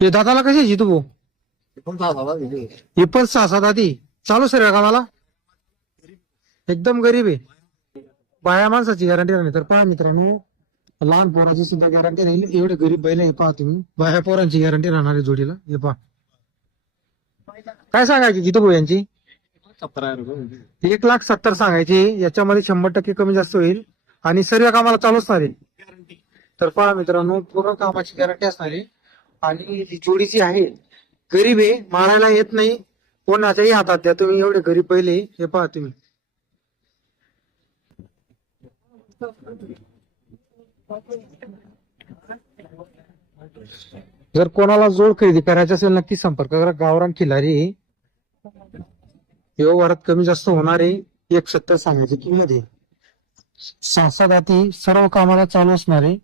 हे दादाला कशी तू भाऊ? हे पण 6-7 आधी चालू सर कामाला एकदम गरीब आहे. बाया माणसाची गॅरंटी नाही. तर पहा मित्रांनो, लहान पोराची सुद्धा गॅरंटी राहील. एवढे गरीब बैल हे पहा तुम्ही. बाया पोरांची गॅरंटी राहणार आहे जोडीला. हे पहा काय सांगायची जितू भाऊ यांची? 1,70,000 सांगायची. याच्यामध्ये 100% कमी जास्त होईल आणि सर्व कामाला चालू असणार आहे. तर पहा मित्रांनो, पूर्ण कामाची गॅरंटी असणार आहे. आणि जी जोडीची आहे गरीब आहे, मारायला येत नाही, कोणाच्याही हातात द्या तुम्ही. एवढे गरीब पहिले हे पहा तुम्ही. जर कोणाला जोड खरेदी करायची असेल नक्की संपर्क करा. गावरान खिलारी व्यवहारात कमी जास्त होणार आहे. 1,70,000 सांगायची किंमत आहे. 6-7 सर्व कामाला चालू असणार आहे.